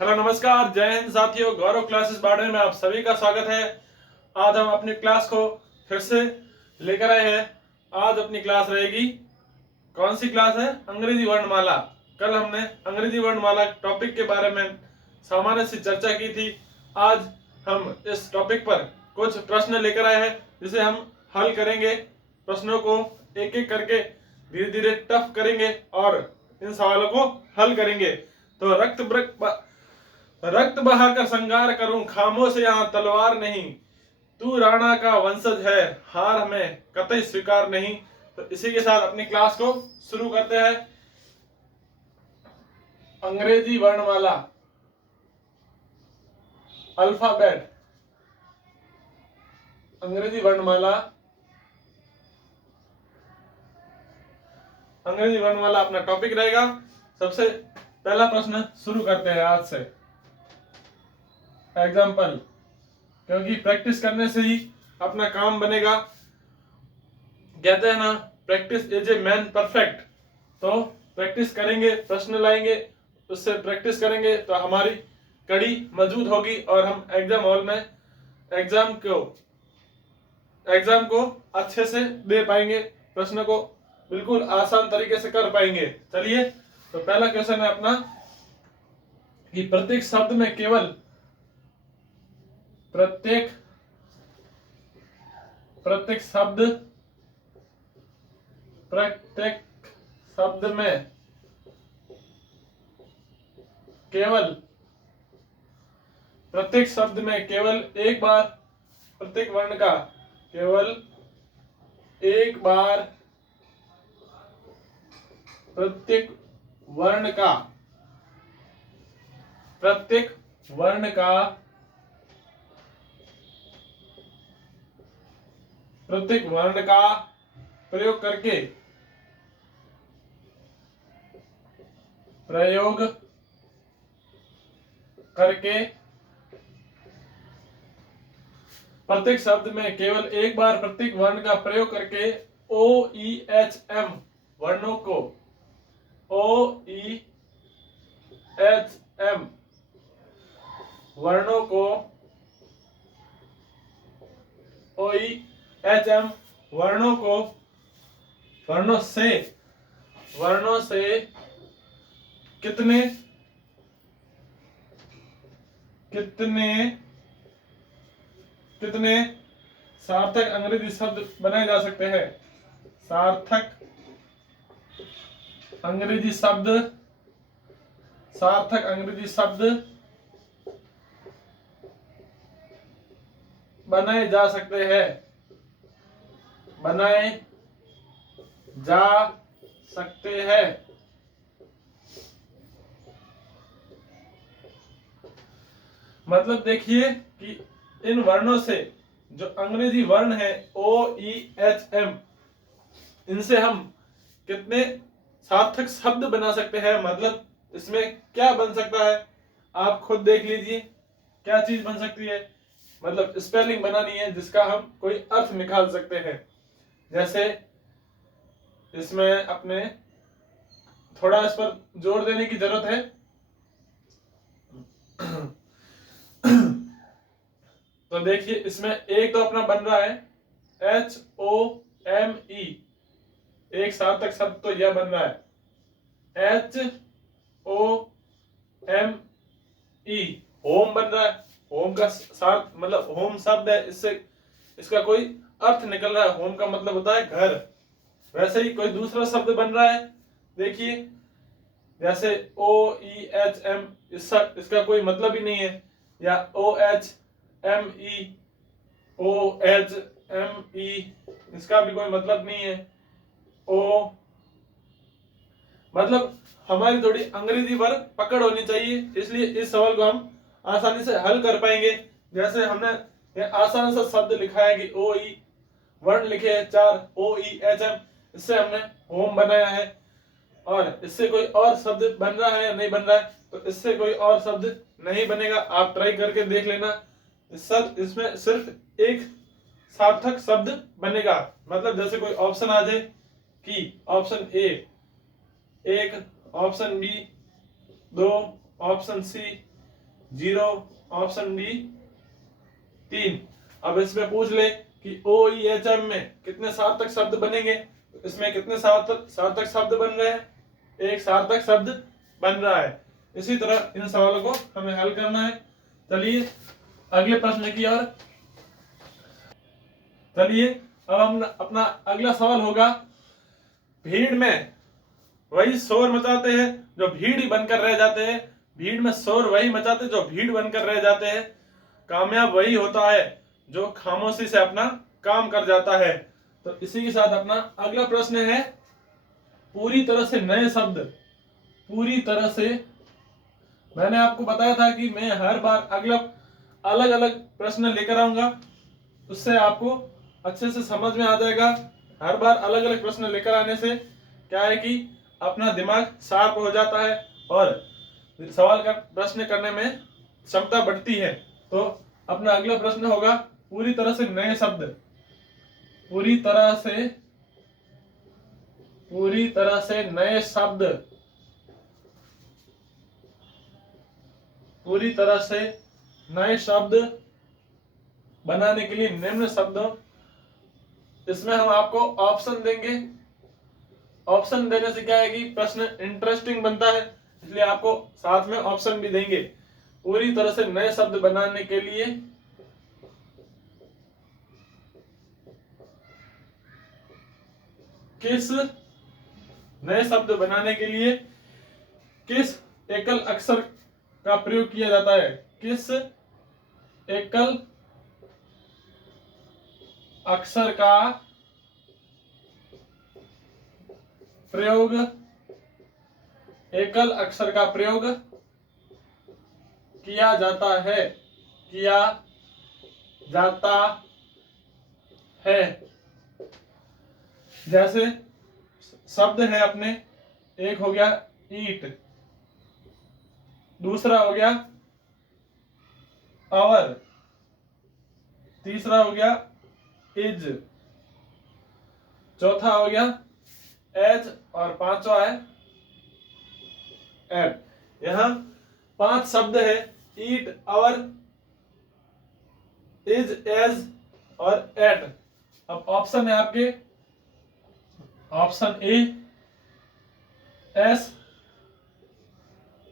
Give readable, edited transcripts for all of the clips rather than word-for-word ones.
Hello नमस्कार, जय हिंद साथियों। गौरव क्लासेस बाड़े में आप सभी का स्वागत है। आज हम अपनी क्लास को फिर से लेकर आए हैं। आज अपनी क्लास रहेगी, कौन सी क्लास है? अंग्रेजी वर्णमाला। कल हमने अंग्रेजी वर्णमाला टॉपिक के बारे में सामान्य सी चर्चा की थी। आज हम इस टॉपिक पर कुछ प्रश्न लेकर आए हैं जिसे हम हल करेंगे। प्रश्नों को एक एक करके धीरे धीरे टफ करेंगे और इन सवालों को हल करेंगे। तो रक्त बहाकर संगार करूं, खामोश यहाँ तलवार नहीं। तू राणा का वंशज है, हार हमें कतई स्वीकार नहीं। तो इसी के साथ अपनी क्लास को शुरू करते हैं। अंग्रेजी वर्णमाला, अल्फाबेट। अंग्रेजी वर्णमाला, अंग्रेजी वर्णमाला अपना टॉपिक रहेगा। सबसे पहला प्रश्न शुरू करते हैं आज से। एग्जाम्पल, क्योंकि प्रैक्टिस करने से ही अपना काम बनेगा। कहते हैं ना, practice is a man perfect. तो प्रैक्टिस करेंगे, प्रश्न लाएंगे, उससे प्रैक्टिस करेंगे तो हमारी कड़ी मजबूत होगी और हम एग्जाम हॉल में एग्जाम को अच्छे से दे पाएंगे, प्रश्न को बिल्कुल आसान तरीके से कर पाएंगे। चलिए, तो पहला क्वेश्चन है अपना कि प्रत्येक शब्द में केवल प्रत्येक शब्द में केवल एक बार प्रत्येक वर्ण का केवल एक बार प्रत्येक वर्ण का प्रयोग करके प्रत्येक शब्द में केवल एक बार प्रत्येक वर्ण का प्रयोग करके OEHM वर्णों को OEHM वर्णों को OEHM वर्णों से कितने सार्थक अंग्रेजी शब्द बनाए जा सकते हैं? सार्थक अंग्रेजी शब्द बनाए जा सकते हैं। मतलब देखिए कि इन वर्णों से, जो अंग्रेजी वर्ण है OEHM, इनसे हम कितने सार्थक शब्द बना सकते हैं। मतलब इसमें क्या बन सकता है, आप खुद देख लीजिए क्या चीज बन सकती है। मतलब स्पेलिंग बनानी है जिसका हम कोई अर्थ निकाल सकते हैं। जैसे इसमें अपने थोड़ा इस पर जोर देने की जरूरत है। तो देखिए, इसमें एक तो अपना बन रहा है HOME, एक सार्थक शब्द तो यह बन रहा है HOME, होम बन रहा है। होम का सार्थ मतलब होम शब्द है, इससे इसका कोई अर्थ निकल रहा है। होम का मतलब होता है घर। वैसे ही कोई दूसरा शब्द बन रहा है, देखिए जैसे OEHM, इसका कोई मतलब ही नहीं है। या OHME, इसका भी कोई मतलब नहीं है। मतलब हमारी थोड़ी अंग्रेजी पर पकड़ होनी चाहिए, इसलिए इस सवाल को हम आसानी से हल कर पाएंगे। जैसे हमने ये आसान सा शब्द लिखा है कि OE, वर्ण लिखे हैं 4 OEHM, इससे हमने होम बनाया है। और इससे कोई और शब्द बन रहा है या नहीं बन रहा है? तो इससे कोई और शब्द नहीं बनेगा। आप ट्राई करके देख लेना। इसमें सिर्फ एक सार्थक शब्द बनेगा। मतलब जैसे कोई ऑप्शन आ जाए कि option A 1, option B 2, option C 0, option B 3। अब इसमें पूछ ले कि OEHM में कितने सार्थक शब्द बनेंगे, इसमें कितने सार्थक शब्द बन रहे हैं, एक सार्थक शब्द बन रहा है। इसी तरह इन सवालों को हमें हल करना है। चलिए अगले प्रश्न की ओर। चलिए अब हम अपना अगला सवाल होगा, भीड़ में वही शोर मचाते हैं जो भीड़ ही बनकर रह जाते हैं, भीड़ में शोर वही मचाते जो भीड़ बनकर रह जाते हैं, कामयाब वही होता है जो खामोशी से अपना काम कर जाता है। तो इसी के साथ अपना अगला प्रश्न है, पूरी तरह से नए शब्द। पूरी तरह से, मैंने आपको बताया था कि मैं हर बार अगला अलग अलग प्रश्न लेकर आऊंगा, उससे आपको अच्छे से समझ में आ जाएगा। हर बार अलग अलग प्रश्न लेकर आने से क्या है कि अपना दिमाग शार्प हो जाता है और सवाल का प्रश्न करने में क्षमता बढ़ती है। तो अपना अगला प्रश्न होगा, पूरी तरह से नए शब्द। पूरी तरह से नए शब्द। पूरी तरह से नए शब्द बनाने के लिए निम्न शब्दों, इसमें हम आपको ऑप्शन देंगे। ऑप्शन देने से क्या है कि प्रश्न इंटरेस्टिंग बनता है, इसलिए आपको साथ में ऑप्शन भी देंगे। पूरी तरह से नए शब्द बनाने के लिए किस एकल अक्षर का प्रयोग किया जाता है, किस एकल अक्षर का प्रयोग, एकल अक्षर का प्रयोग किया जाता है। जैसे शब्द है अपने, एक हो गया ईट, दूसरा हो गया आवर, तीसरा हो गया इज, चौथा हो गया एज और पांचवा है एट। यहां 5 शब्द है, ईट, आवर, इज, एज और एट। अब ऑप्शन है आपके, option A S,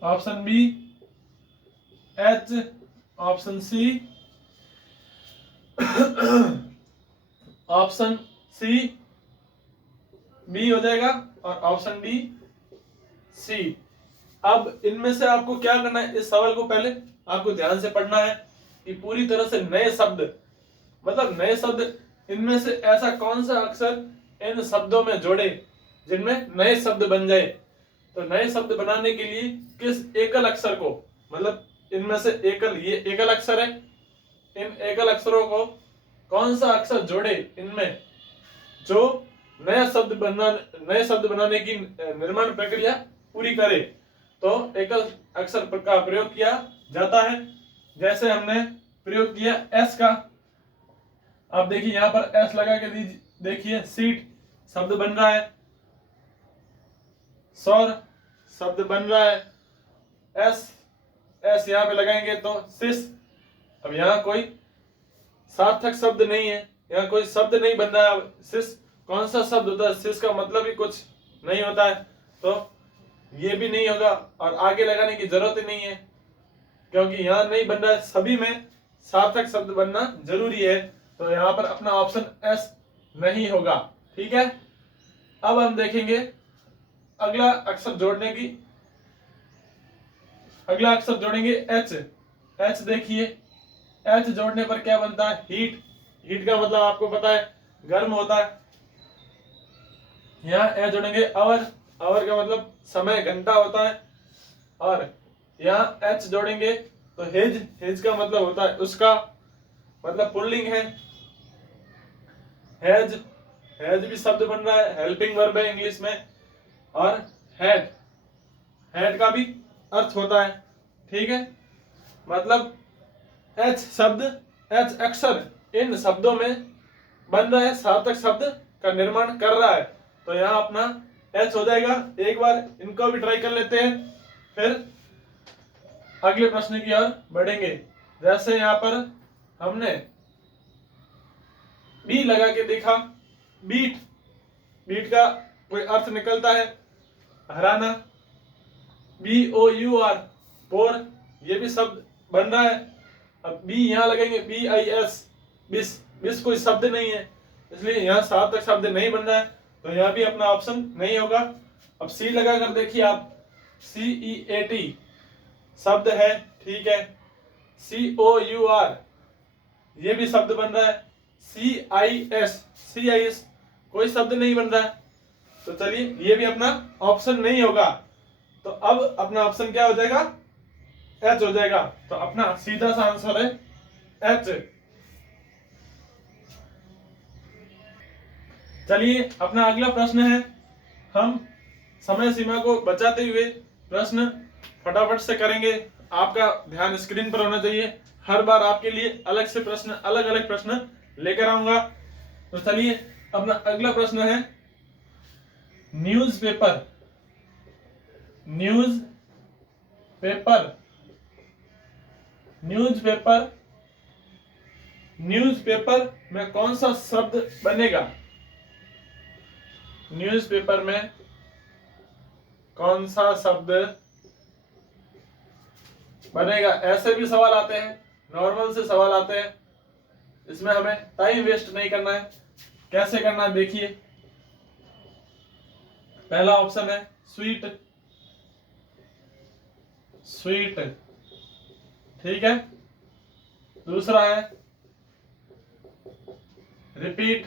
option B H, option C option C B हो जाएगा और ऑप्शन डी सी। अब इनमें से आपको क्या करना है, इस सवाल को पहले आपको ध्यान से पढ़ना है कि पूरी तरह से नए शब्द, मतलब नए शब्द, इनमें से ऐसा कौन सा अक्षर इन शब्दों में जोड़े जिनमें नए शब्द बन जाए। तो नए शब्द बनाने के लिए किस एकल अक्षर को, मतलब इनमें से एकल, ये एकल अक्षर है, इन एकल अक्षरों को कौन सा अक्षर जोड़े इनमें जो नए शब्द बनाने की निर्माण प्रक्रिया पूरी करे। तो एकल अक्षर का प्रयोग किया जाता है। जैसे हमने प्रयोग किया एस का, अब देखिए यहां पर एस लगा के देखिए, सीट शब्द बन रहा है, सौर शब्द बन रहा है, एस यहां पे लगाएंगे तो सिस। अब यहां कोई सार्थक शब्द नहीं है, यहाँ कोई शब्द नहीं बन रहा है। सिस कौन सा शब्द होता है, सिस का मतलब ही कुछ नहीं होता है, तो ये भी नहीं होगा और आगे लगाने की जरूरत ही नहीं है क्योंकि यहाँ नहीं बन रहा है। सभी में सार्थक शब्द बनना जरूरी है, तो यहाँ पर अपना ऑप्शन एस नहीं होगा। ठीक है, अब हम देखेंगे अगला अक्षर जोड़ेंगे एच। एच देखिए, एच जोड़ने पर क्या बनता है, हीट। हीट का मतलब आपको पता है गर्म होता है। यहाँ एच जोड़ेंगे आवर, आवर का मतलब समय, घंटा होता है। और यहाँ एच जोड़ेंगे तो हेज, हेज का मतलब होता है उसका, मतलब पुल्लिंग है। हेज, हेज भी शब्द बन रहा है, हेल्पिंग वर्ब है इंग्लिश में। और हेड, हेड का भी अर्थ होता है। ठीक है, मतलब एच शब्द, एच अक्षर इन शब्दों में बन रहा है, सार्थक शब्द का निर्माण कर रहा है। तो यहाँ अपना एच हो जाएगा। एक बार इनको भी ट्राई कर लेते हैं, फिर अगले प्रश्न की ओर बढ़ेंगे। जैसे यहाँ पर हमने बी लगा के देखा, बीट, बीट का कोई अर्थ निकलता है हराना, BOUR, बोर, ये भी शब्द बन रहा है। अब बी यहाँ लगेंगे, BIS, बिस, बिस कोई शब्द नहीं है, इसलिए यहाँ सार्थक शब्द नहीं बन रहा है, तो यहाँ भी अपना ऑप्शन नहीं होगा। अब सी लगा कर देखिए आप, CEAT शब्द है, ठीक है। COUR ये भी शब्द बन रहा है। CIS कोई शब्द नहीं बन रहा है, तो चलिए ये भी अपना ऑप्शन नहीं होगा। तो अब अपना ऑप्शन क्या हो जाएगा, H हो जाएगा। तो अपना सीधा सा आंसर है H। चलिए अपना अगला प्रश्न है, हम समय सीमा को बचाते हुए प्रश्न फटाफट से करेंगे। आपका ध्यान स्क्रीन पर होना चाहिए, हर बार आपके लिए अलग से प्रश्न, अलग अलग प्रश्न लेकर आऊंगा। तो चलिए अपना अगला प्रश्न है, न्यूज़पेपर, न्यूज़पेपर, न्यूज़पेपर, न्यूज़पेपर में कौन सा शब्द बनेगा? न्यूज़पेपर में कौन सा शब्द बनेगा? ऐसे भी सवाल आते हैं, नॉर्मल से सवाल आते हैं, इसमें हमें टाइम वेस्ट नहीं करना है। कैसे करना है देखिए। पहला ऑप्शन है स्वीट, स्वीट, ठीक है। दूसरा है रिपीट।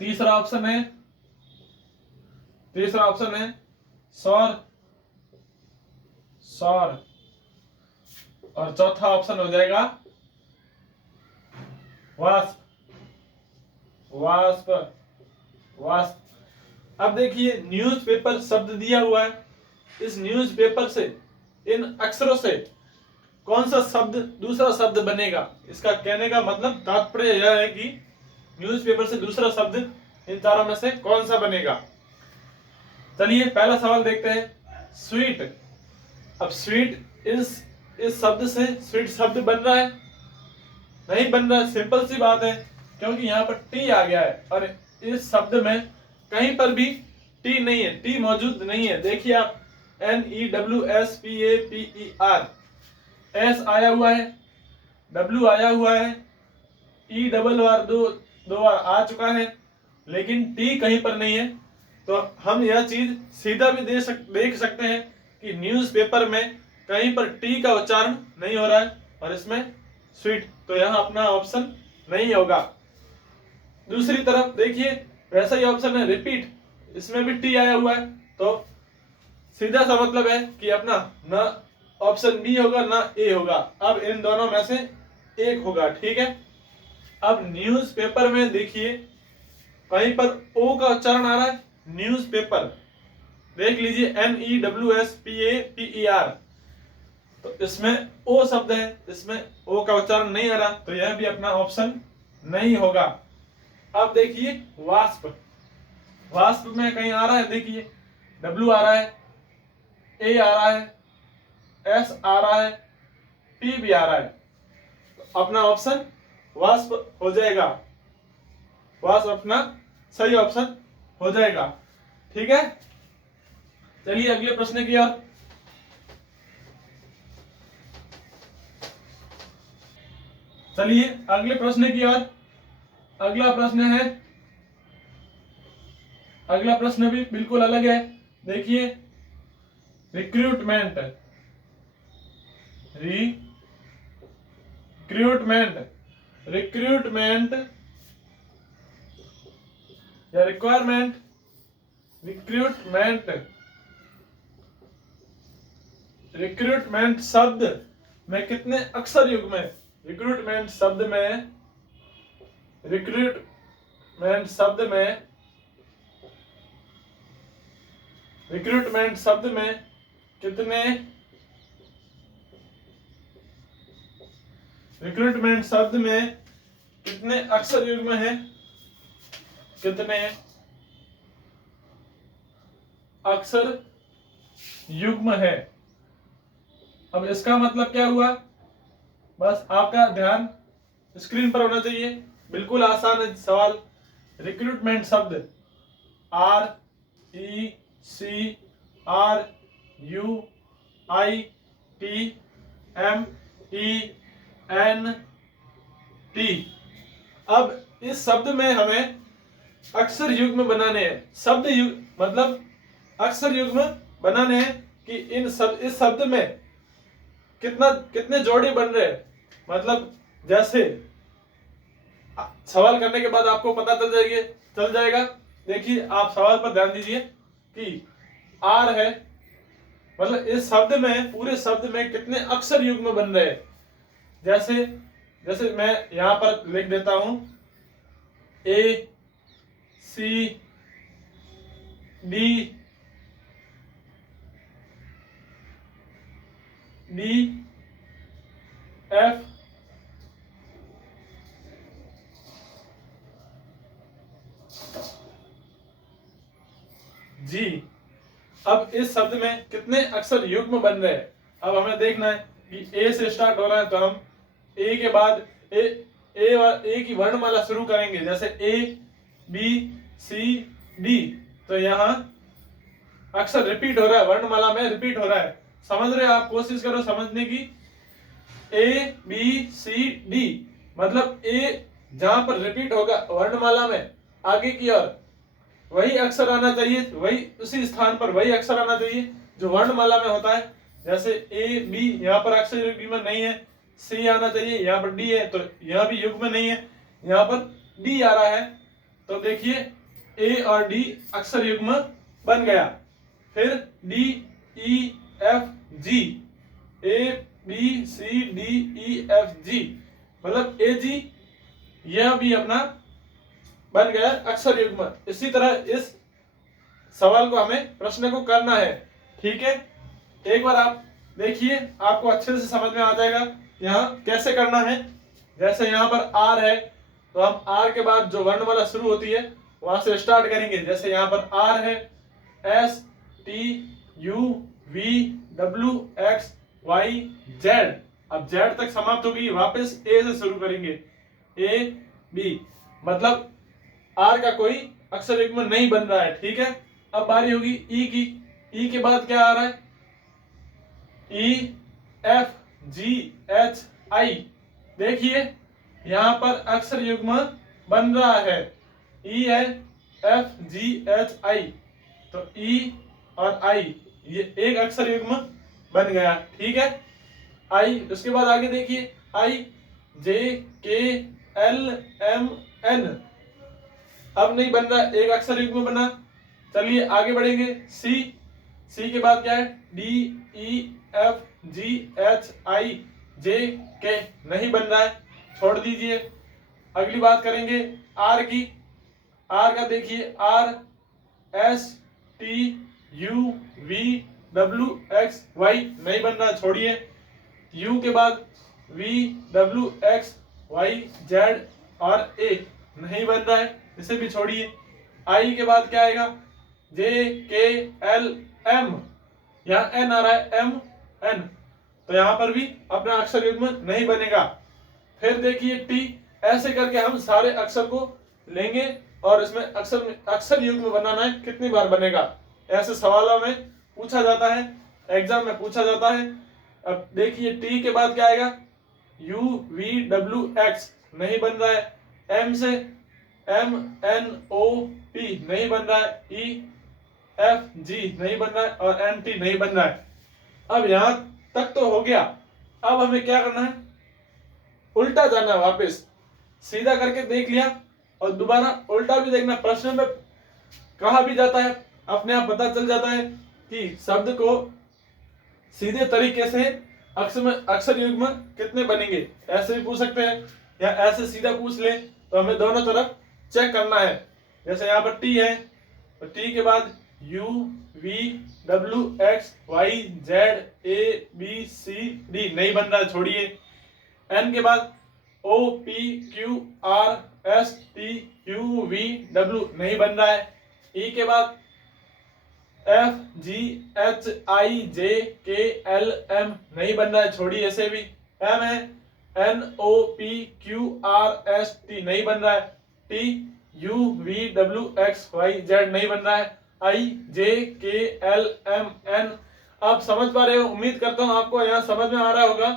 तीसरा ऑप्शन है सौर, सौर। और चौथा ऑप्शन हो जाएगा वाष्प, वाष्प, वाष्प। अब देखिए न्यूज़पेपर शब्द दिया हुआ है, इस न्यूज़पेपर से, इन अक्षरों से कौन सा शब्द, दूसरा शब्द बनेगा? इसका कहने का मतलब, तात्पर्य यह है कि न्यूज़पेपर से दूसरा शब्द इन चारों में से कौन सा बनेगा। चलिए पहला सवाल देखते हैं, स्वीट। अब स्वीट, इस शब्द से स्वीट शब्द बन रहा है? नहीं बन रहा है, सिंपल सी बात है, क्योंकि यहाँ पर टी आ गया है और इस शब्द में कहीं पर भी टी नहीं है, टी मौजूद नहीं है। देखिए आप, NEWSPAPER, एस आया हुआ है, W आया हुआ है, E डबल बार दो बार आ चुका है, लेकिन टी कहीं पर नहीं है। तो हम यह चीज सीधा भी देख सकते हैं कि न्यूज़पेपर में कहीं पर टी का उच्चारण नहीं हो रहा है और इसमें स्वीट, तो यहाँ अपना ऑप्शन नहीं होगा। दूसरी तरफ देखिए, वैसा ही ऑप्शन है रिपीट, इसमें भी टी आया हुआ है, तो सीधा सा मतलब है कि अपना ना ऑप्शन बी होगा ना ए होगा। अब इन दोनों में से एक होगा, ठीक है। अब न्यूज़पेपर में देखिए कहीं पर ओ का उच्चारण आ रहा है, न्यूज़पेपर, देख लीजिए NEWSPAPER, तो इसमें ओ शब्द है, इसमें ओ का उच्चारण नहीं आ रहा, तो यह भी अपना ऑप्शन नहीं होगा। अब देखिए वाष्प, वाष्प में कहीं आ रहा है, देखिए W आ रहा है, A आ रहा है, S आ रहा है, P भी आ रहा है, तो अपना ऑप्शन वाष्प हो जाएगा, वाष्प अपना सही ऑप्शन हो जाएगा, ठीक है। चलिए अगले प्रश्न की ओर। चलिए अगले प्रश्न की ओर। अगला प्रश्न है, अगला प्रश्न भी बिल्कुल अलग है। देखिए रिक्रूटमेंट, रिक्रूटमेंट, रिक्रूटमेंट या रिक्वायरमेंट, रिक्रूटमेंट, रिक्रूटमेंट शब्द में कितने अक्षर युग्म है? रिक्रूटमेंट शब्द में, रिक्रूटमेंट शब्द में, रिक्रूटमेंट शब्द में कितने, रिक्रूटमेंट शब्द में कितने अक्षर युग्म है? कितने अक्षर युग्म है? अब इसका मतलब क्या हुआ, बस आपका ध्यान स्क्रीन पर होना चाहिए। बिल्कुल आसान है सवाल। रिक्रूटमेंट शब्द RECRUITMENT। अब इस शब्द में हमें अक्षर युग्म बनाने हैं। शब्द युग्म मतलब अक्षर युग्म बनाने हैं कि इस शब्द में कितने जोड़े बन रहे हैं। मतलब जैसे सवाल करने के बाद आपको पता चल जाएगा। देखिए आप सवाल पर ध्यान दीजिए कि आर है, मतलब इस शब्द में, पूरे शब्द में कितने अक्षर युग्म बन रहे हैं। जैसे जैसे मैं यहां पर लिख देता हूं A C D F G। अब इस शब्द में कितने अक्षर युग्म बन रहे हैं। अब हमें देखना है कि ए से स्टार्ट हो रहा है, तो हम ए के बाद ए की वर्णमाला शुरू करेंगे। जैसे ए बी सी डी, तो यहाँ अक्षर रिपीट हो रहा है, वर्णमाला में रिपीट हो रहा है। समझ रहे हैं आप? कोशिश करो समझने की। ए बी सी डी मतलब ए जहां पर रिपीट होगा वर्णमाला में आगे की ओर, वही अक्षर आना चाहिए, वही उसी स्थान पर वही अक्षर आना चाहिए जो वर्णमाला में होता है। जैसे ए बी, यहाँ पर अक्षर युग्म नहीं है। सी आना चाहिए, यहाँ पर डी है, तो यहाँ भी युग्म नहीं है, यहाँ पर डी आ रहा है। तो देखिए ए और डी अक्षर युग्म बन गया। फिर D E F G, A B C D E F G मतलब ए जी, यह भी अपना बन गया अक्षर युग्म। इसी तरह इस सवाल को हमें, प्रश्न को करना है। ठीक है, एक बार आप देखिए, आपको अच्छे से समझ में आ जाएगा यहाँ कैसे करना है। जैसे यहाँ पर आर है, तो हम आर के बाद जो वर्णमाला शुरू होती है वहां से स्टार्ट करेंगे। जैसे यहाँ पर आर है, S T U V W X Y Z. अब जेड तक समाप्त होगी, वापस ए से शुरू करेंगे, ए बी मतलब आर का कोई अक्षर युग्म नहीं बन रहा है। ठीक है, अब बारी होगी ई की। ई के बाद क्या आ रहा है, ई एफ जी एच आई। देखिए यहां पर अक्षर युग्म बन रहा है, ई है, एफ जी एच आई, तो ई और आई ये एक अक्षर युग्म बन गया। ठीक है, आई, उसके बाद आगे देखिए आई जे के एल एम एन, अब नहीं बन रहा, एक अक्षर युग्म बना। चलिए आगे बढ़ेंगे, सी। सी के बाद क्या है, D E F G H I J K, नहीं बन रहा है, छोड़ दीजिए। अगली बात करेंगे आर की। आर का देखिए, R S T U V W X Y, नहीं बन रहा, छोड़िए। यू के बाद V W X Y Z और ए, नहीं बन रहा है, इसे भी छोड़िए। आई के बाद क्या आएगा, जे के एल एम, यहाँ एन आ रहा है, एम एन, तो यहाँ पर भी अपना अक्षर युग्म नहीं बनेगा। फिर देखिए टी, ऐसे करके हम सारे अक्षर को लेंगे और इसमें अक्षर युग्म बनाना है, कितनी बार बनेगा, ऐसे सवालों में पूछा जाता है, एग्जाम में पूछा जाता है। अब देखिए टी के बाद क्या आएगा, यू वी डब्ल्यू एक्स, नहीं बन रहा है। एम से एम एन ओ पी, नहीं बन रहा है। ई एफ जी, नहीं बन रहा है, और एन टी, नहीं बन रहा है। अब यहां तक तो हो गया। अब हमें क्या करना है, उल्टा जाना है, वापस सीधा करके देख लिया और दोबारा उल्टा भी देखना। प्रश्न में कहा भी जाता है, अपने आप पता चल जाता है कि शब्द को सीधे तरीके से अक्षर युग्म कितने बनेंगे। ऐसे भी पूछ सकते हैं या ऐसे सीधा पूछ ले, तो हमें दोनों तरफ चेक करना है। जैसे यहाँ पर टी है, तो टी के बाद U V W X Y Z A B C D, नहीं बन रहा, छोड़िए। एन के बाद O P Q R S T U V W, नहीं बन रहा है। ई के बाद FGHIJKLM नहीं बन रहा है, छोड़िए ऐसे भी। M है NOPQRST नहीं बन रहा है। TUVWXYZ नहीं बन रहा है। IJKLMN आप समझ पा रहे हो, उम्मीद करता हूं आपको यहाँ समझ में आ रहा होगा।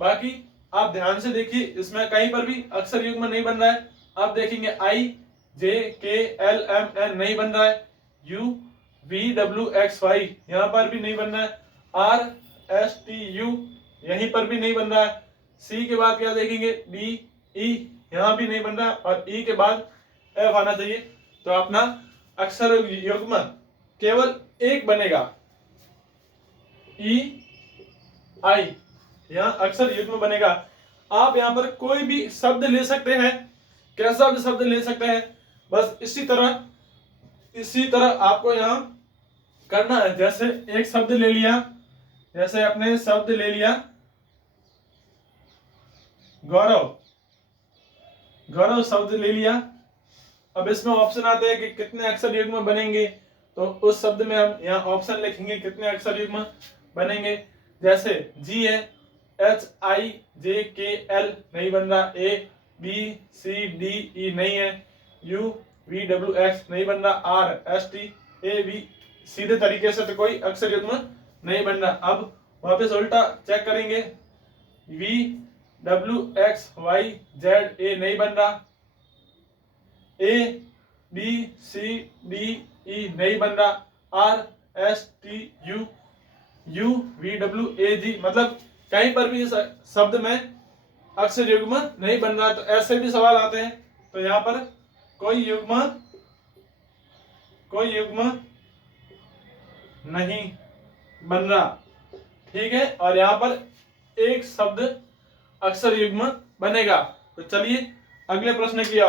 बाकी आप ध्यान से देखिए, इसमें कहीं पर भी अक्षर युग्म नहीं बन रहा है। आप देखेंगे IJKLMN नहीं बन रहा है। UVWXY यहाँ पर भी नहीं बन रहा है। RSTU यहीं पर भी नहीं बन रहा है। C के बाद क्या देखेंगे, DE यहाँ भी नहीं बन रहा, और E के बाद F आना चाहिए। तो अपना अक्षर युग्म केवल एक बनेगा, EI यहाँ अक्षर युग्म बनेगा। आप यहाँ पर कोई भी शब्द ले सकते हैं, कैसा भी शब्द ले सकते हैं, बस इसी तरह आपको यहाँ करना है। जैसे एक शब्द ले लिया, जैसे अपने शब्द ले लिया गौरव, गौरव शब्द ले लिया। अब इसमें ऑप्शन आते हैं कि कितने अक्षर युग्म बनेंगे, तो उस शब्द में हम यहाँ ऑप्शन लिखेंगे कितने अक्षर युग्म बनेंगे। जैसे G है, HIJKL नहीं बन रहा, ABCDE नहीं है, UVWX नहीं बन रहा, RSTAV सीधे तरीके से तो कोई अक्षर युग्म नहीं बन रहा। अब वापस उल्टा चेक करेंगे, VWXYZA नहीं बन रहा, ABCDE नहीं बन रहा, RSTU UVWAG मतलब कहीं पर भी इस शब्द में अक्षर युग्म नहीं बन रहा। तो ऐसे भी सवाल आते हैं। तो यहाँ पर कोई युग्म नहीं बन रहा, ठीक है। और यहाँ पर एक शब्द अक्षर युग्म बनेगा। तो चलिए अगले प्रश्न की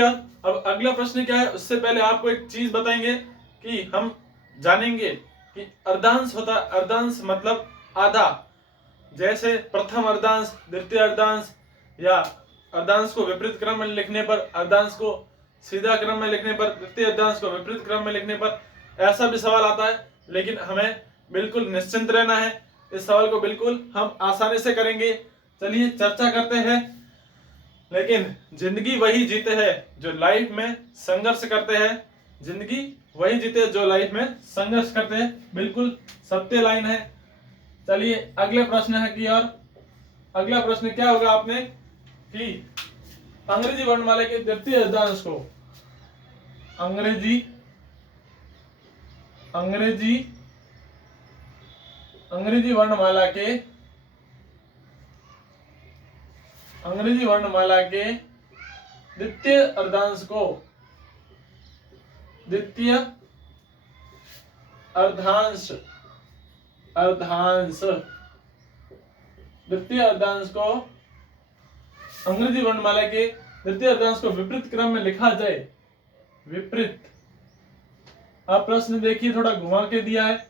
ओर, अब अगला प्रश्न क्या है, उससे पहले आपको एक चीज बताएंगे कि हम जानेंगे कि अर्धांश होता है। अर्धांश मतलब आधा, जैसे प्रथम अर्धांश, द्वितीय अर्धांश, या अर्धांश को विपरीत क्रम में लिखने पर, अर्धांश को सीधा क्रम में लिखने पर, द्वितीय अर्धांश को विपरीत क्रम में लिखने पर, ऐसा भी सवाल आता है। लेकिन हमें बिल्कुल निश्चिंत रहना है, इस सवाल को बिल्कुल हम आसानी से करेंगे। चलिए चर्चा करते हैं। लेकिन जिंदगी वही जीते हैं जो लाइफ में संघर्ष करते हैं, जिंदगी वही जीते जो लाइफ में संघर्ष करते हैं, बिल्कुल सत्य लाइन है। चलिए अगले प्रश्न है कि, और अगला प्रश्न क्या होगा आपने कि अंग्रेजी वर्णमाला के द्वितीय अर्धांश को, अंग्रेजी वर्णमाला के द्वितीय अर्धांश को, द्वितीय अर्धांश को अंग्रेजी वर्णमाला के द्वितीय अर्धांश को विपरीत क्रम में लिखा जाए। विपरीत, आप प्रश्न देखिए, थोड़ा घुमा के दिया है,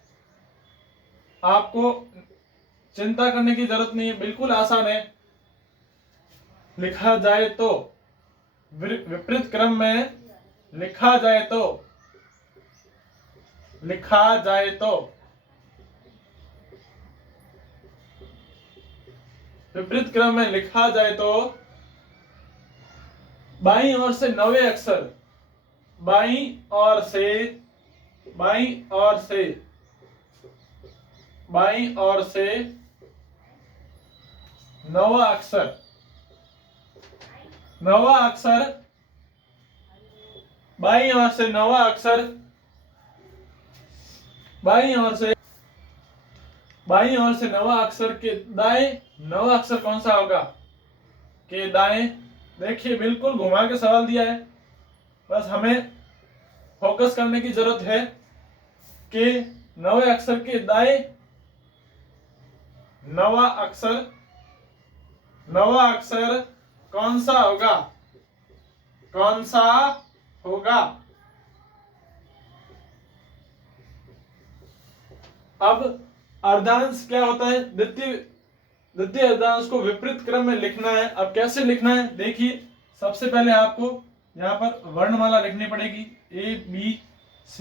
आपको चिंता करने की जरूरत नहीं है, बिल्कुल आसान है। लिखा जाए तो, विपरीत क्रम में लिखा जाए तो, विपरीत क्रम में लिखा जाए तो बाईं ओर से 9वें अक्षर, बाईं ओर से 9वां अक्षर, बाईं ओर से 9वां अक्षर, बाईं ओर से 9वां अक्षर के दाएं 9वां अक्षर कौन सा होगा? के दाएं, देखिए बिल्कुल घुमा के सवाल दिया है, बस हमें फोकस करने की जरूरत है कि 9वें अक्षर के दाएं 9वां अक्षर कौन सा होगा? अब अर्धांश क्या होता है? द्वितीय अर्धांश को विपरीत क्रम में लिखना है। अब कैसे लिखना है देखिए, सबसे पहले आपको यहाँ पर वर्णमाला लिखनी पड़ेगी, A B C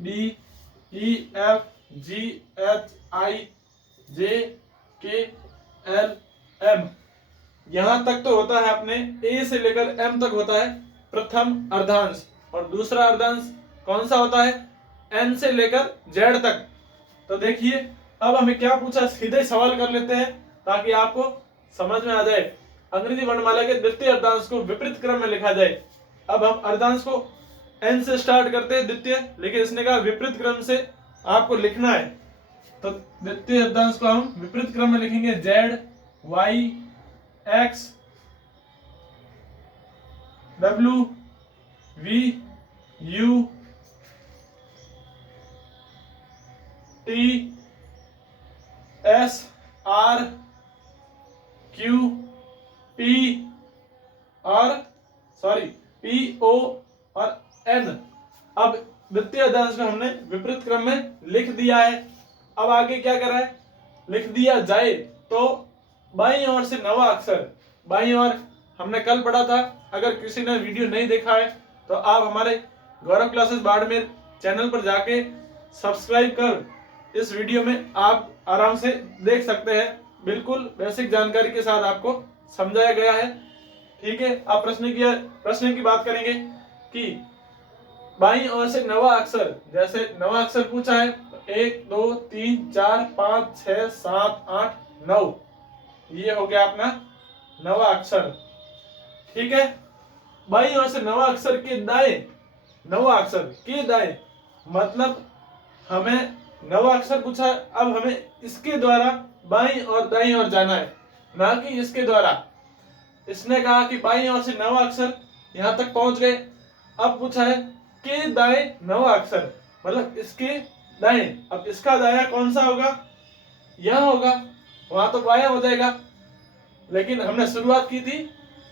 D E F G H I J K L M। यहां तक तो होता है अपने A से लेकर M तक होता है प्रथम अर्धांश, और दूसरा अर्धांश कौन सा होता है, N से लेकर Z तक। तो देखिए अब हमें क्या पूछा, सीधे सवाल कर लेते हैं ताकि आपको समझ में आ जाए। अंग्रेजी वर्णमाला के द्वितीय अर्धांश को विपरीत क्रम में लिखा जाए। अब हम अर्धांश को N से स्टार्ट करते हैं द्वितीय, लेकिन इसने कहा विपरीत क्रम से आपको लिखना है। तो द्वितीय अर्धांश को हम विपरीत क्रम में लिखेंगे, Z Y X W V U T S R Q P और P O और N। अब द्वितीय अर्धांश को हमने विपरीत क्रम में लिख दिया है। अब आगे क्या करा है, लिख दिया जाए तो बाईं ओर से नवा अक्षर, बाईं ओर हमने कल पढ़ा था। अगर किसी ने वीडियो नहीं देखा है तो आप हमारे गौरव क्लासेस बाड़मेर चैनल पर जाके सब्सक्राइब कर इस वीडियो में आप आराम से देख सकते हैं। बिल्कुल बेसिक जानकारी के साथ आपको समझाया गया है। ठीक है, अब प्रश्न की बात करेंगे कि बाईं ओर से नवा अक्षर, जैसे नवा अक्षर पूछा है 1 2 3 4 5 6 7 8 9, ये हो गया अपना नवा अक्षर। ठीक है, बाईं ओर से नवा अक्षर के दाएं, नवा अक्षर के दाएं मतलब हमें नवा अक्षर पूछा है, अब हमें इसके द्वारा बाईं और दाईं ओर जाना है, ना कि इसके द्वारा। इसने कहा कि बाईं ओर से नवा अक्षर, यहां तक पहुंच गए। अब पूछा है के दाएं नवा अक्षर, मतलब इसके दाएं। अब इसका दाया कौन सा होगा, यह होगा, वहां तो बाया हो जाएगा। लेकिन हमने शुरुआत की थी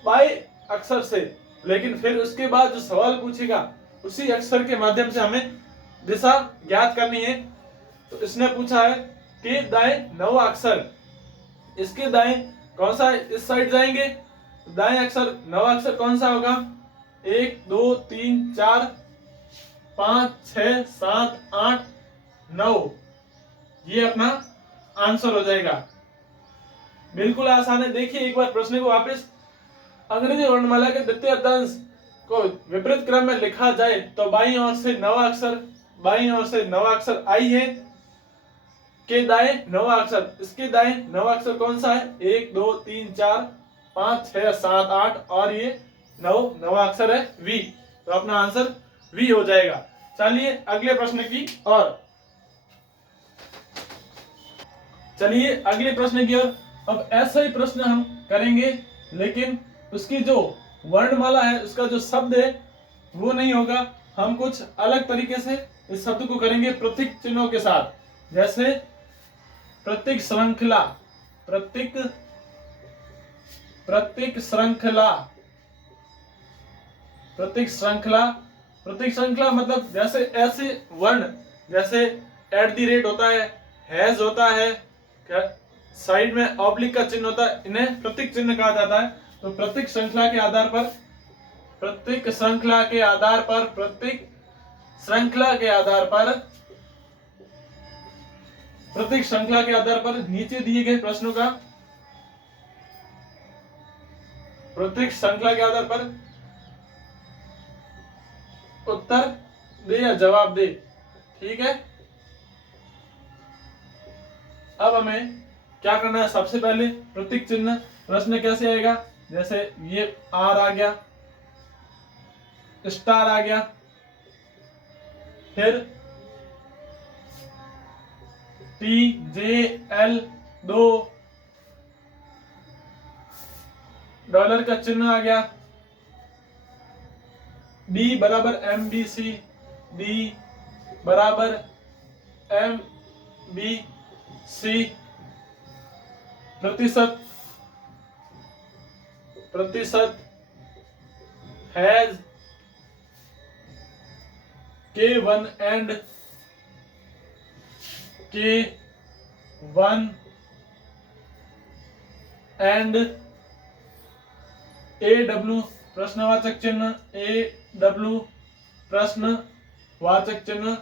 बाएं अक्षर से, लेकिन फिर उसके बाद जो सवाल पूछेगा उसी अक्षर के माध्यम से हमें दिशा ज्ञात करनी है। तो इसने पूछा है कि दाएं नवा अक्षर, इसके दाएं कौन सा, इस साइड जाएंगे, दाएं अक्षर नवा अक्षर कौन सा होगा, 1 2 3 4 5 6 7 8 9, ये अपना आंसर हो जाएगा। बिल्कुल आसान है। देखिए एक बार प्रश्न को वापस, अंग्रेजी वर्णमाला के द्वितीय अर्धांश को विपरीत क्रम में लिखा जाए तो बाईं ओर से नवा अक्षर, बाईं ओर से नवा अक्षर आई है, के दाएं नवा अक्षर, इसके दाएं नवा अक्षर कौन सा है, 1 2 3 4 5 6 7 8 और ये नवा अक्षर है वी। तो अपना आंसर वी हो जाएगा। चलिए अगले प्रश्न की ओर, चलिए अगले प्रश्न की ओर। अब ऐसा ही प्रश्न हम करेंगे, लेकिन उसकी जो वर्णमाला है, उसका जो शब्द है वो नहीं होगा। हम कुछ अलग तरीके से इस शब्द को करेंगे प्रतीक चिन्हों के साथ, जैसे प्रतीक श्रृंखला, प्रतीक श्रृंखला, प्रतीक श्रृंखला। प्रतीक श्रृंखला मतलब जैसे ऐसे वर्ण, जैसे @ होता है, हैज होता है, साइड में ऑब्लिक का चिन्ह होता है, इन्हें प्रतीक चिन्ह कहा जाता है। तो प्रतीक श्रृंखला के आधार पर, प्रतीक श्रृंखला के आधार पर, प्रतीक श्रृंखला के आधार पर, प्रतीक श्रृंखला के आधार पर नीचे दिए गए प्रश्नों का, प्रतीक श्रृंखला के आधार पर उत्तर दे या जवाब दे। ठीक है, अब हमें क्या करना है, सबसे पहले प्रतीक चिन्ह प्रश्न कैसे आएगा, जैसे ये आर आ गया, स्टार आ गया, फिर TJL 2, डॉलर का चिन्ह आ गया, D बराबर MBC, D बराबर MBC, प्रतिशत, प्रतिशत, has, K1 and K1 and AW प्रश्नवाचक चिन्ह AW, प्रश्नवाचक चिन्ह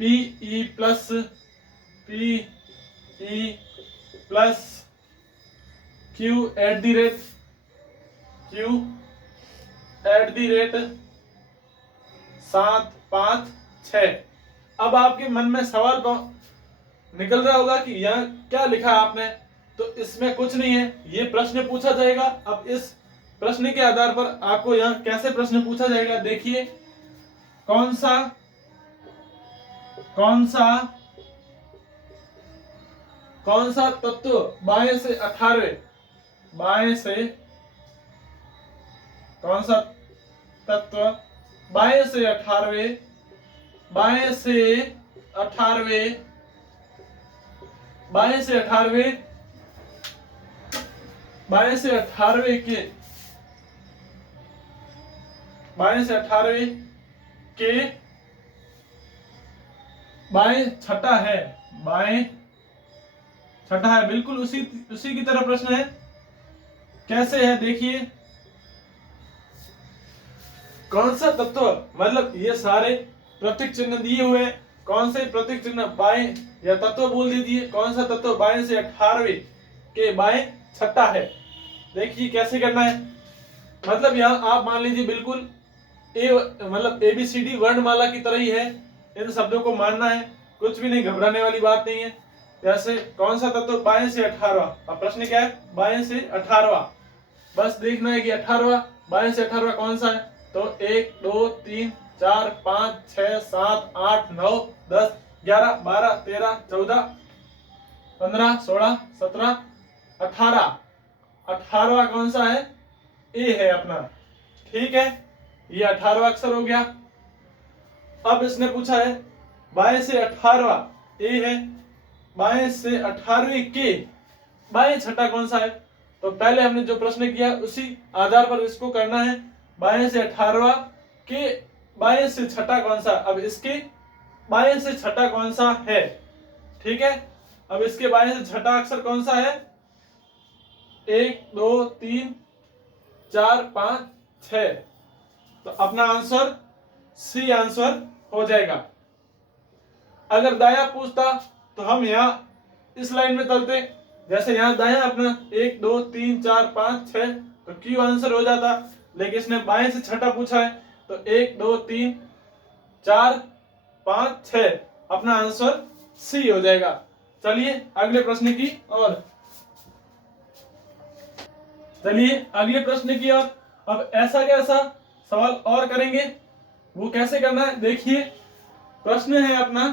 PE plus Q at the rate 756। अब आपके मन में सवाल निकल रहा होगा कि यहाँ क्या लिखा है आपने, तो इसमें कुछ नहीं है, ये प्रश्न पूछा जाएगा। अब इस प्रश्न के आधार पर आपको यहाँ कैसे प्रश्न पूछा जाएगा, देखिए। कौन सा तत्व बाएं से 18वें, कौन सा तत्व बाएं से 18वें के बाएं छठा है, बिल्कुल उसी की तरह प्रश्न है। कैसे है देखिए। कौन सा तत्व, मतलब ये सारे प्रतीक चिन्ह दिए हुए, कौन से प्रतीक चिन्ह बाएं या तत्व बोल दीजिए, कौन सा तत्व बाएं से 18वें के बाएं छठा है। देखिए कैसे करना है। मतलब यहाँ आप मान लीजिए बिल्कुल मतलब ABCD वर्णमाला की तरह ही है, इन शब्दों को मानना है, कुछ भी नहीं, घबराने वाली बात नहीं है। जैसे कौन सा तत्व बाएं से 18वां, अब प्रश्न क्या है, बाएं से 18वां, बस देखना है कि 18वां, बाएं से 18वां कौन सा है। तो 1 2 3 4 5 6 7 8 9 10 11 12 13 14 15 16 17 18, 18वां कौन सा है, ए है अपना। ठीक है, ये 18वां अक्षर हो गया। अब इसने पूछा है बाएं से 18वां ए है, बाएं से 18वें के बाएं छठा कौन सा है। तो पहले हमने जो प्रश्न किया उसी आधार पर इसको करना है। बाएं से 18वां के बाएं से छठा कौन सा, अब इसके बाएं से छठा कौन सा है। ठीक है, अब इसके बाएं से छठा अक्षर कौन सा है, 1 2 3 4 5 6, तो अपना आंसर सी आंसर हो जाएगा। अगर दाया पूछता तो हम यहाँ इस लाइन में चलते, जैसे यहाँ दाया अपना 1 2 3 4 5 6, तो क्यू आंसर हो जाता। लेकिन इसने बाएं से छठा पूछा है, तो 1 2 3 4 5 6, अपना आंसर सी हो जाएगा। चलिए अगले प्रश्न की ओर, अब ऐसा कैसा सवाल और करेंगे, वो कैसे करना है देखिए। प्रश्न है अपना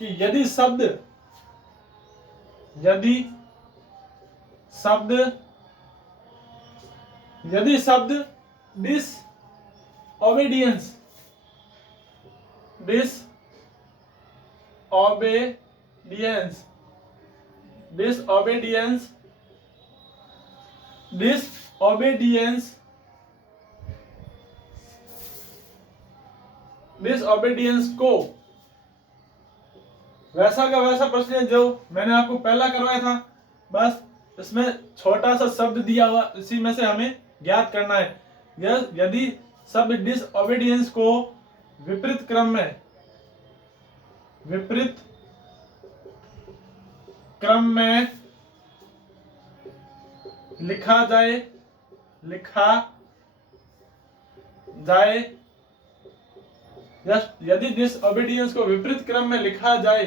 कि यदि शब्द डिसओबीडियंस को वैसा का वैसा प्रश्न है जो मैंने आपको पहला करवाया था, बस इसमें छोटा सा शब्द दिया हुआ, इसी में से हमें ज्ञात करना है। यदि शब्द डिसओबीडियंस को विपरीत क्रम में लिखा जाए, यदि डिसओबीडियंस को विपरीत क्रम में लिखा जाए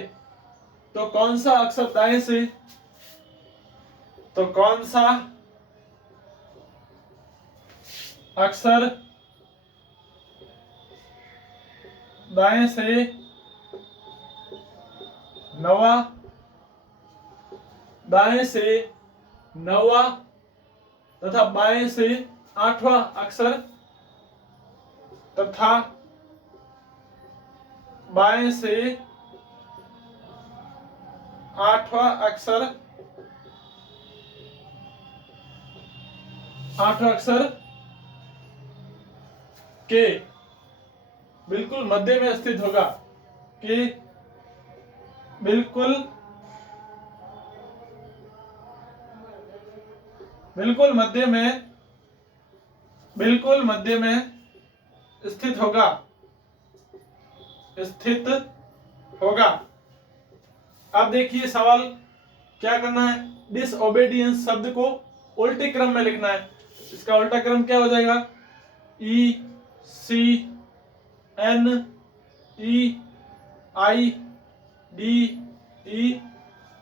तो कौन सा अक्षर दाएं से, दाएं से नौवां तथा बाएं से 8वां अक्षर तथा बाएं से 8वां अक्षर के बिल्कुल मध्य में स्थित होगा, के बिल्कुल मध्य में बिल्कुल मध्य में स्थित होगा, स्थित होगा। अब देखिए सवाल क्या करना है, डिसओबीडियंस शब्द को उल्टे क्रम में लिखना है। इसका उल्टा क्रम क्या हो जाएगा, E C N E I D E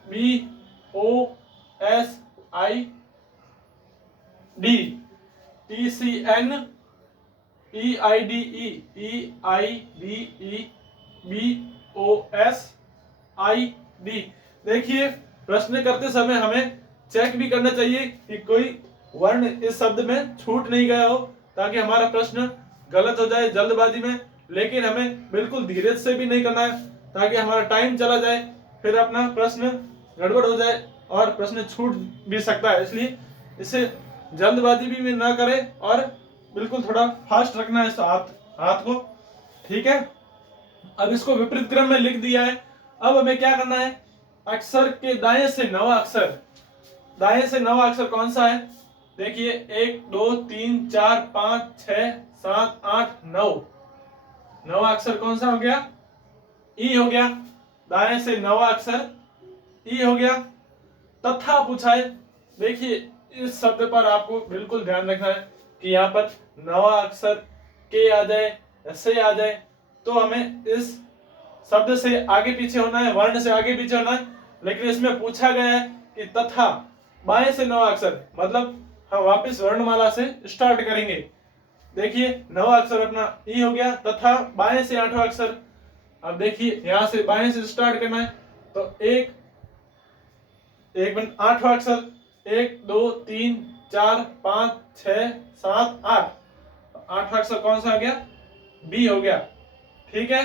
B O S I D, T C N E I D E B O S I D. देखिए प्रश्न करते समय हमें चेक भी करना चाहिए कि कोई वर्ण इस शब्द में छूट नहीं गया हो, ताकि हमारा प्रश्न गलत हो जाए जल्दबाजी में। लेकिन हमें बिल्कुल धीरे से भी नहीं करना है, ताकि हमारा टाइम चला जाए, फिर अपना प्रश्न गड़बड़ हो जाए और प्रश्न छूट भी सकता है। इसलिए इसे जल्दबाजी भी ना करें और बिल्कुल थोड़ा फास्ट रखना है इस हाथ को, ठीक है। अब इसको विपरीत क्रम में लिख दिया है। अब हमें क्या करना है, अक्षर के दाएं से नवा अक्षर, दाएं से नवा अक्षर कौन सा है, देखिए 1 2 3 4 5 6 7 8 9, नवा अक्षर कौन सा हो गया, ई हो गया। दाएं से नवा अक्षर ई हो गया। तथा पूछा है, देखिए इस शब्द पर आपको बिल्कुल ध्यान रखना है कि यहाँ पर नवा अक्षर के आ जाए या से आ जाए, तो हमें इस शब्द से आगे पीछे होना है, वर्ण से आगे पीछे होना है। लेकिन इसमें पूछा गया है कि तथा बाएं से नवा अक्षर, मतलब हम वापस वर्णमाला से स्टार्ट करेंगे। देखिए नवा अक्षर अपना ई हो गया, तथा बाएं से 8वां अक्षर। अब देखिए यहां से बाएं से स्टार्ट करना है, तो एक 8वां अक्षर 1 2 3 4 5 6 7 8, 8वां अक्षर कौन सा आ गया, बी हो गया, ठीक है,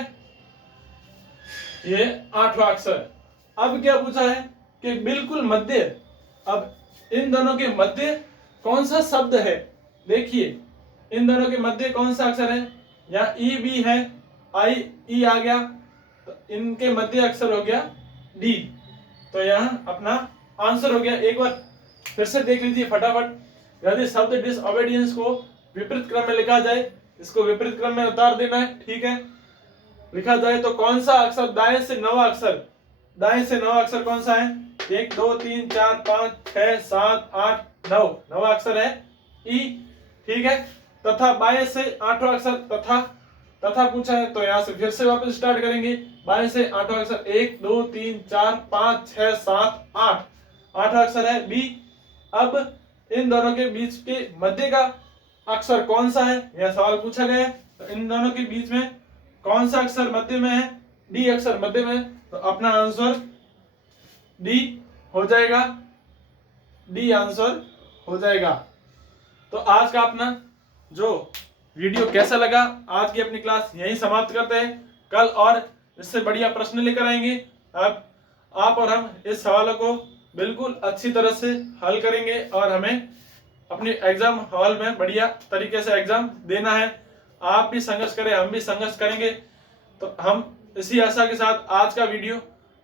ये 8वां अक्षर। अब क्या पूछा है कि बिल्कुल मध्य, अब इन दोनों के मध्य कौन सा शब्द है, देखिए इन दोनों के मध्य कौन सा अक्षर है, यहाँ ई बी है, आई ई आ गया, तो इनके मध्य अक्षर हो गया डी, तो यहाँ अपना आंसर हो गया। एक बार फिर से देख लीजिए फटाफट, यदि शब्द डिसओबीडियंस को विपरीत क्रम में लिखा जाए, इसको विपरीत क्रम में उतार देना है, ठीक है। लिखा जाए तो कौन सा अक्षर दाएं से नवा अक्षर, दाएं से नवा अक्षर कौन सा है, 1 2 3 4 5 6 7 8 9, नवा अक्षर है ई, ठीक है। तथा बाएं से 8वां अक्षर तथा, तथा पूछा है तो यहां से फिर से वापस स्टार्ट करेंगे। बाएं से 8वां अक्षर 1 2 3 4 5 6 7 8, 8वां अक्षर है बी। अब इन दोनों के बीच के मध्य का अक्षर कौन सा है, यह सवाल पूछा गया है। तो इन दोनों के बीच में कौन सा अक्षर मध्य में है, डी अक्षर मध्य में, तो अपना आंसर डी हो जाएगा, डी आंसर हो जाएगा। तो आज का अपना जो वीडियो कैसा लगा, आज की अपनी क्लास यहीं समाप्त करते हैं। कल और इससे बढ़िया प्रश्न लेकर आएंगे। अब आप और हम इस सवालों को बिल्कुल अच्छी तरह से हल करेंगे और हमें अपने एग्जाम हॉल में बढ़िया तरीके से एग्जाम देना है। आप भी संघर्ष करें, हम भी संघर्ष करेंगे। तो हम इसी आशा के साथ आज का वीडियो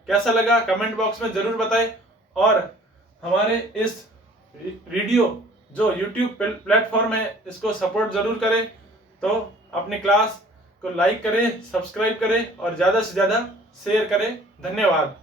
कैसा लगा कमेंट बॉक्स में जरूर बताएं, और हमारे इस वीडियो जो YouTube प्लेटफॉर्म है इसको सपोर्ट जरूर करें। तो अपनी क्लास को लाइक करें, सब्सक्राइब करें और ज़्यादा से ज़्यादा शेयर करें। धन्यवाद।